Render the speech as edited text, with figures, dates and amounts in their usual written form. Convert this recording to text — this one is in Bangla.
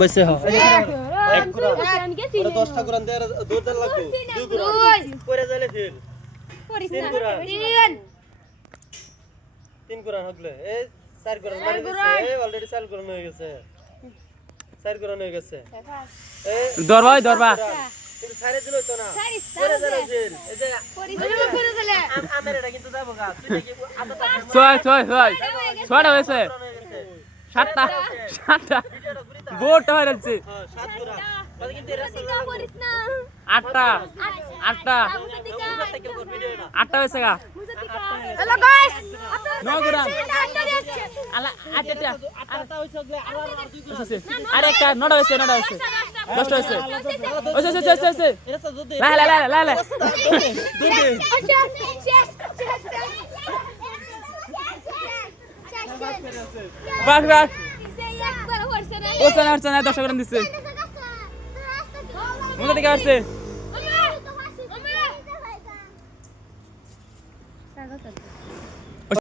বসে হ এক কুরআন ওরা 10টা কুরআন দেয় 2000 লাগবে 2 কুরআন পরে যাইলে ফের 3 কুরআন 3 কুরআন হগলে এই 4 কুরআন মারি দিছে এই অলরেডি 4 কুরআন হয়ে গেছে 4 কুরআন হয়ে গেছে এই দরবা কিন্তু সারে দিল তো না পরে যাইলে ফের এই যে পরে যাইলে আমার এটা কিন্তু যাবো গা তুই দেখি আদা ছয়টা হয়েছে সাতটা গোটা হয়ে যাচ্ছে 7 কুরআন তাহলে কিন্তু এর রাস্তা করিস না আটটা হয়েছে গা হ্যালো গাইস নগুরাম আলা আটটা আরে একটা নটা হয়েছে 10টা হয়েছে ওছে লা বাস ওছে না 10 করে দিছে মুখে দিকে আসছে